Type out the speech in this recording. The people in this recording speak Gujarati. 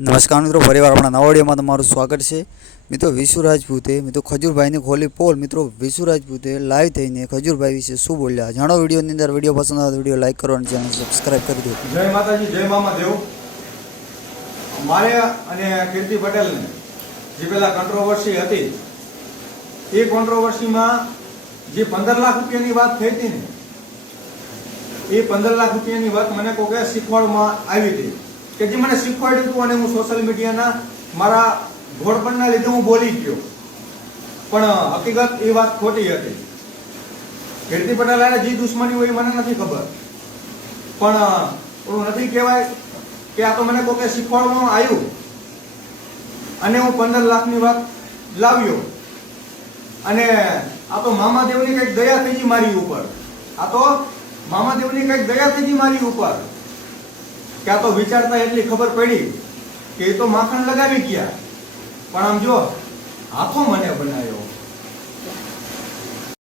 નમસ્કાર મિત્રો, ફરીવાર આપણા નવા વિડીયોમાં તમારું સ્વાગત છે। મિત્રો વિશુ રાજપૂતે મિત્રો ખજૂરભાઈને ખોલી પોલ। મિત્રો વિશુ રાજપૂતે લાઈવ થઈને ખજૂરભાઈ વિશે શું બોલ્યા જાણો વિડીયોની અંદર। વિડીયો પસંદ આવે તો વિડીયો લાઈક કરો અને ચેનલ સબસ્ક્રાઇબ કરી દો। જય માતાજી, જય મામાદેવ। મારે અને કીર્તિ પટેલને જે પેલા કોન્ટ્રોવર્સી હતી એ કોન્ટ્રોવર્સીમાં જે 15 લાખ રૂપિયાની વાત થઈ હતી ને એ 15 લાખ રૂપિયાની વાત મને કોકે શીખવાડવામાં આવી હતી કે જે મને શીખવાડ્યું હતું અને હું સોશિયલ મીડિયાના મારા ઘોડપણના લીધે હું બોલી ગયો, પણ હકીકત એ વાત ખોટી હતી। કીર્તિ પટેલ જે દુશ્મની હોય મને નથી ખબર, પણ એવું નથી કહેવાય કે આ તો મને કોકે શીખવાડવામાં આવ્યું અને હું 15 લાખની વાત લાવ્યો અને આ તો મામાદેવની કંઈક દયા થઈ ગઈ મારી ઉપર। આ તો મામાદેવની કંઈક દયા થઈ ગઈ મારી ઉપર કે આ તો વિચારતા એટલી ખબર પડી કે એ તો માખણ લગાવી ગયા, પણ આમ જો હાથો મને બનાવ્યો।